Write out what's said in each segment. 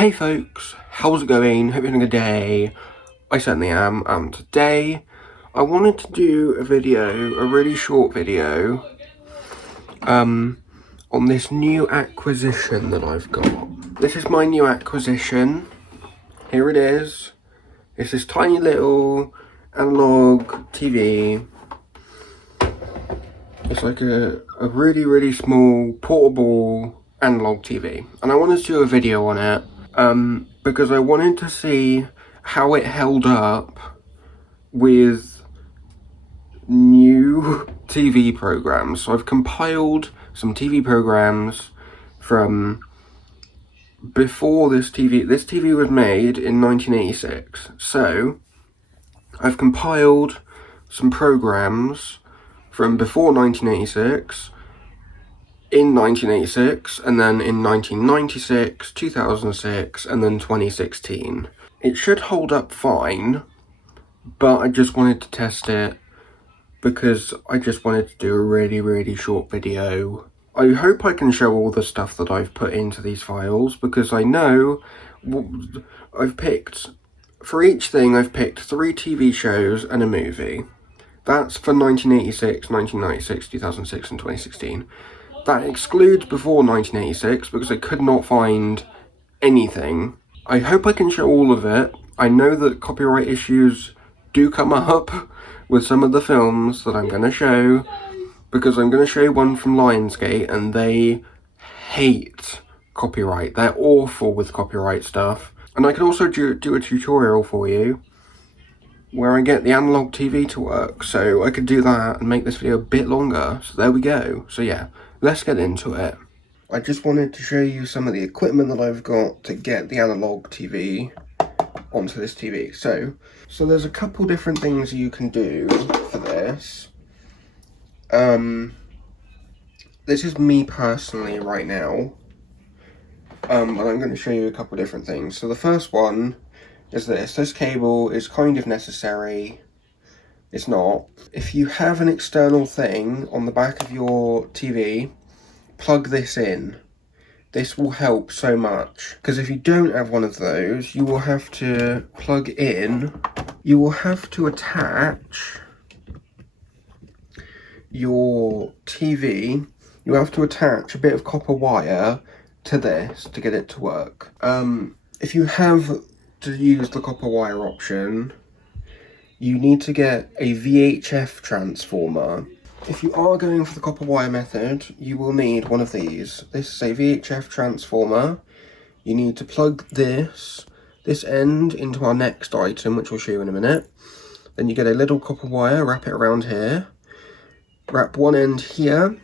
Hey folks, how's it going? Hope you're having a good day. I certainly am, and today I wanted to do a really short video, on this new acquisition that I've got. This is my new acquisition. Here it is. It's this tiny little analog TV. It's like a really small portable analog TV, and I wanted to do a video on it because I wanted to see how it held up with new TV programs. So I've compiled some TV programs from before this TV. This TV was made in 1986, so I've compiled some programs from before 1986, in 1986, and then in 1996, 2006, and then 2016. It should hold up fine, but I just wanted to test it because I just wanted to do a really short video. I hope I can show all the stuff that I've put into these files, because I know for each thing I've picked 3 TV shows and a movie. That's for 1986, 1996, 2006, and 2016. That excludes before 1986 because I could not find anything. I hope I can show all of it. I know that copyright issues do come up with some of the films that I'm going to show, because I'm going to show one from Lionsgate and they hate copyright. They're awful with copyright stuff. And I can also do a tutorial for you where I get the analog TV to work, so I could do that and make this video a bit longer. So there we go. So yeah, let's get into it. I just wanted to show you some of the equipment that I've got to get the analog TV onto this TV. So there's a couple different things you can do for this. This is me personally right now, and I'm going to show you a couple different things. So the first one is this. This cable is kind of necessary. It's not. If you have an external thing on the back of your TV, plug this in. This will help so much, because if you don't have one of those, you will have to plug in, you will have to attach your TV, you have to attach a bit of copper wire to this to get it to work. If you have to use the copper wire option, you need to get a VHF transformer. If you are going for the copper wire method, you will need one of these. This is a VHF transformer. You need to plug this end into our next item, which we'll show you in a minute. Then you get a little copper wire, wrap it around here. Wrap one end here.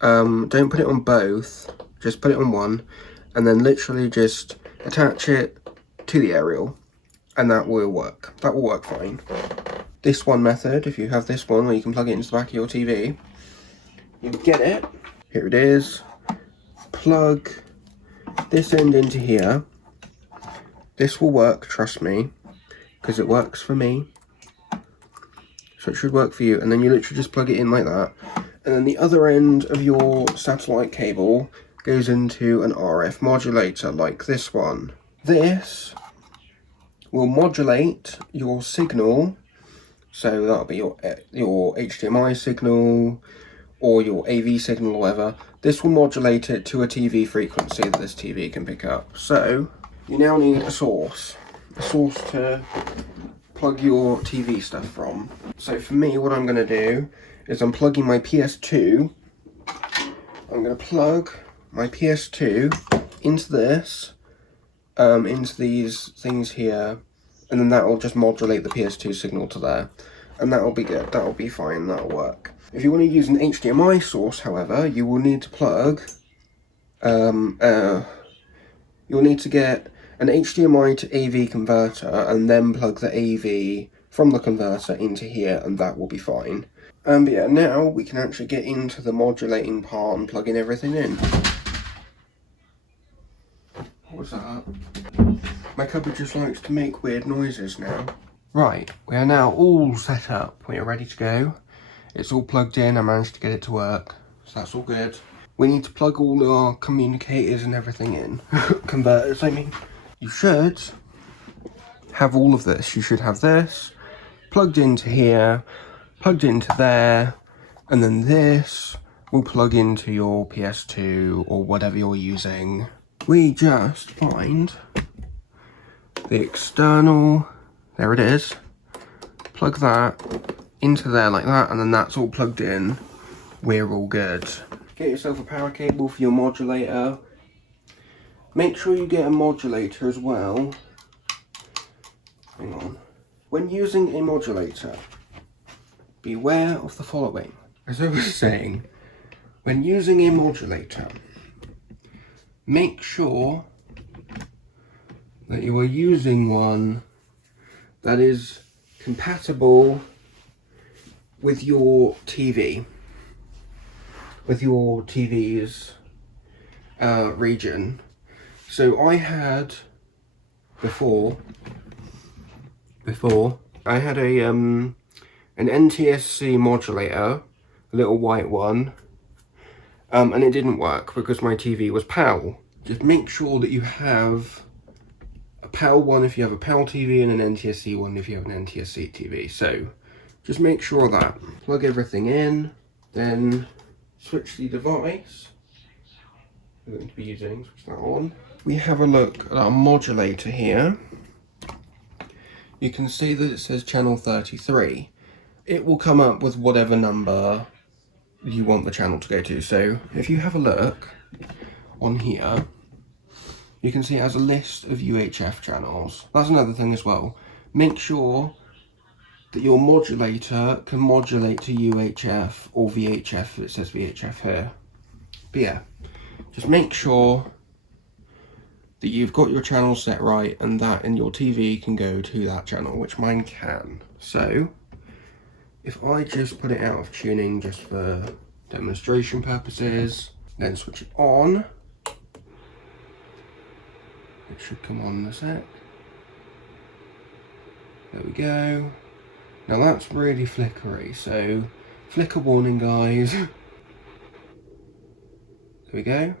Don't put it on both, just put it on one. And then literally just attach it to the aerial. And that will work. That will work fine. This one method, if you have this one where you can plug it into the back of your TV, you get it. Here it is. Plug this end into here. This will work, trust me, because it works for me. So it should work for you. And then you literally just plug it in like that. And then the other end of your satellite cable goes into an RF modulator like this one. This will modulate your signal. So that'll be your HDMI signal or your AV signal or whatever. This will modulate it to a TV frequency that this TV can pick up. So you now need a source to plug your TV stuff from. So for me, what I'm going to do is I'm plugging my PS2. I'm going to plug my PS2 into this, into these things here. And then that will just modulate the PS2 signal to there. And that will be good. That will be fine. That will work. If you want to use an HDMI source, however, you will need to plug... you'll need to get an HDMI to AV converter and then plug the AV from the converter into here, and that will be fine. But yeah, now we can actually get into the modulating part and plug in everything in. What was that? My cupboard just likes to make weird noises now. Right, we are now all set up. We are ready to go. It's all plugged in. I managed to get it to work, so that's all good. we need to plug all our communicators and everything in. Converters, I mean. You should have all of this. You should have this plugged into here, plugged into there, and then this will plug into your PS2 or whatever you're using. We just find the external, there it is, plug that into there like that, and then that's all plugged in. We're all good. Get yourself a power cable for your modulator. Make sure you get a modulator as well. Hang on. When using a modulator, beware of the following. As I was saying, when using a modulator, make sure that you are using one that is compatible with your TV, with your TV's region. So I had before I had an NTSC modulator, a little white one, and it didn't work because my TV was PAL. Just make sure that you have a PAL one if you have a PAL TV and an NTSC one if you have an NTSC TV. So just make sure of that. Plug everything in, then switch the device we're going to be using, switch that on. We have a look at our modulator here. You can see that it says channel 33. It will come up with whatever number you want the channel to go to. So if you have a look on here, you can see it has a list of UHF channels. That's another thing as well. Make sure that your modulator can modulate to UHF or VHF. It says VHF here. But yeah, just make sure that you've got your channel set right and that in your TV can go to that channel, which mine can. So if I just put it out of tuning just for demonstration purposes, then switch it on, it should come on in a sec. There we go. Now that's really flickery, so flicker warning, guys. There we go.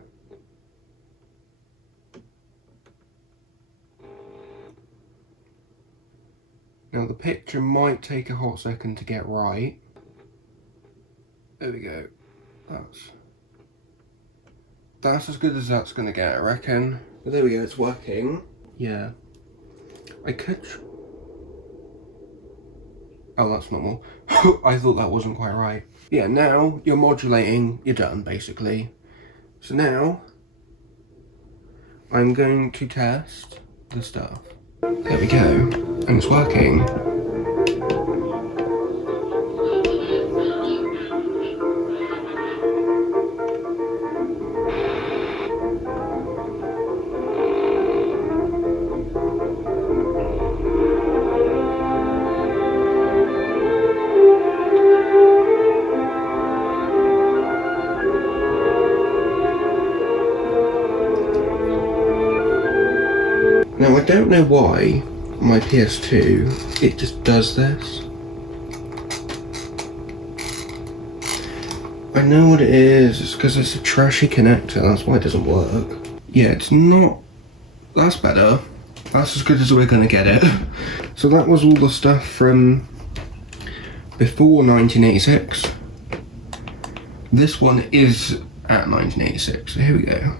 Now the picture might take a hot second to get right. There we go. That's as good as that's gonna get, I reckon. But there we go, it's working. Yeah. I could... Oh, that's normal. I thought that wasn't quite right. Yeah, now you're modulating, you're done, basically. So now, I'm going to test the stuff. There we go, and it's working. Now I don't know why my PS2, it just does this. I know what it is, it's because it's a trashy connector, that's why it doesn't work. Yeah, it's not, that's better. That's as good as we're gonna get it. So that was all the stuff from before 1986. This one is at 1986, so here we go.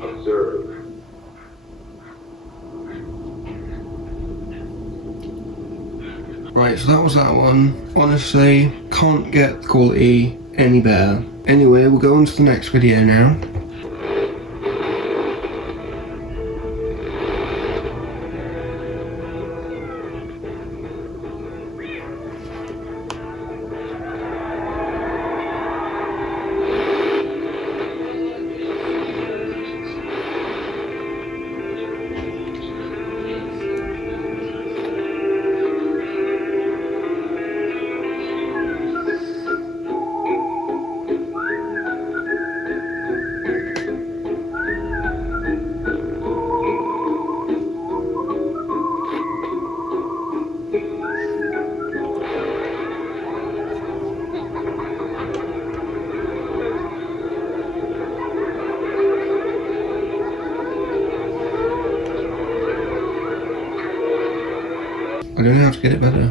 Observe. Right, so that was that one. Honestly, can't get the quality any better. Anyway, we'll go on to the next video now. I don't know how to get it better.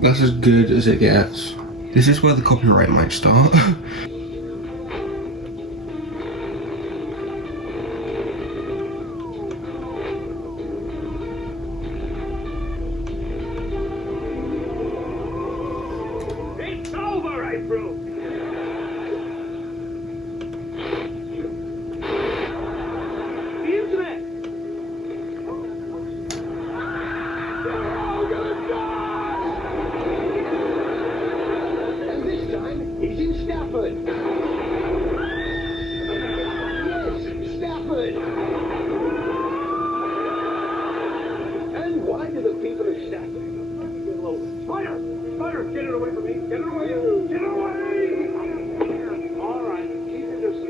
That's as good as it gets. This is where the copyright might start. It's over, April! The internet! They're all gonna die! And this time, he's in Stafford! Yes, Stafford! And why do the people of Stafford get a little... Fire! Fire! Get it away from me! Get it away! Get it away! All right, keep it just...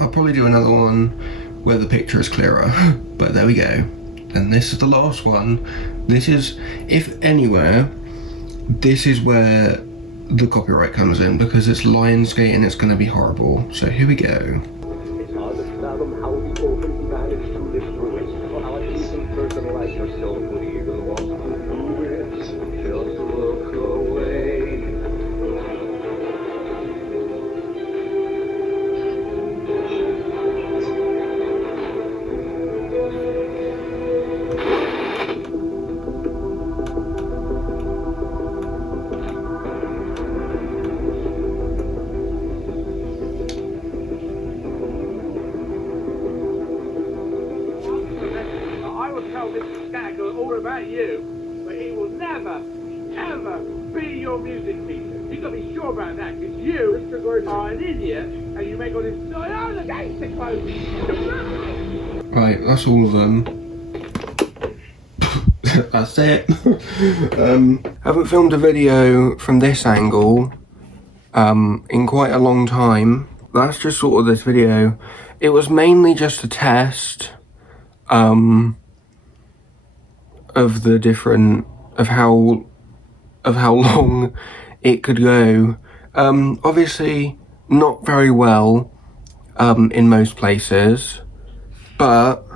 I'll probably do another one where the picture is clearer, but there we go. And this is the last one. This is, if anywhere, this is where the copyright comes in, because it's Lionsgate and it's going to be horrible. So here we go. It's hard to fathom how people manage to live through it, or how a decent person like yourself would even want to do it. Just look away. I will tell Mr. Skagger all about you, but he will never, ever be your music teacher. You've got to be sure about that, because you are an idiot, and you make all this noise. Oh, the gate's exposed! Right, that's all of them. That's it. Haven't filmed a video from this angle in quite a long time. That's just sort of this video. It was mainly just a test of the different of how long it could go. Obviously not very well in most places, but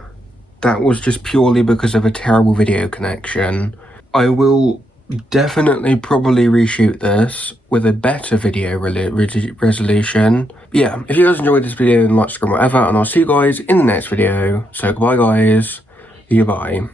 that was just purely because of a terrible video connection. I will definitely probably reshoot this with a better video resolution. But yeah, if you guys enjoyed this video, then like, subscribe, whatever, and I'll see you guys in the next video. So goodbye guys, goodbye.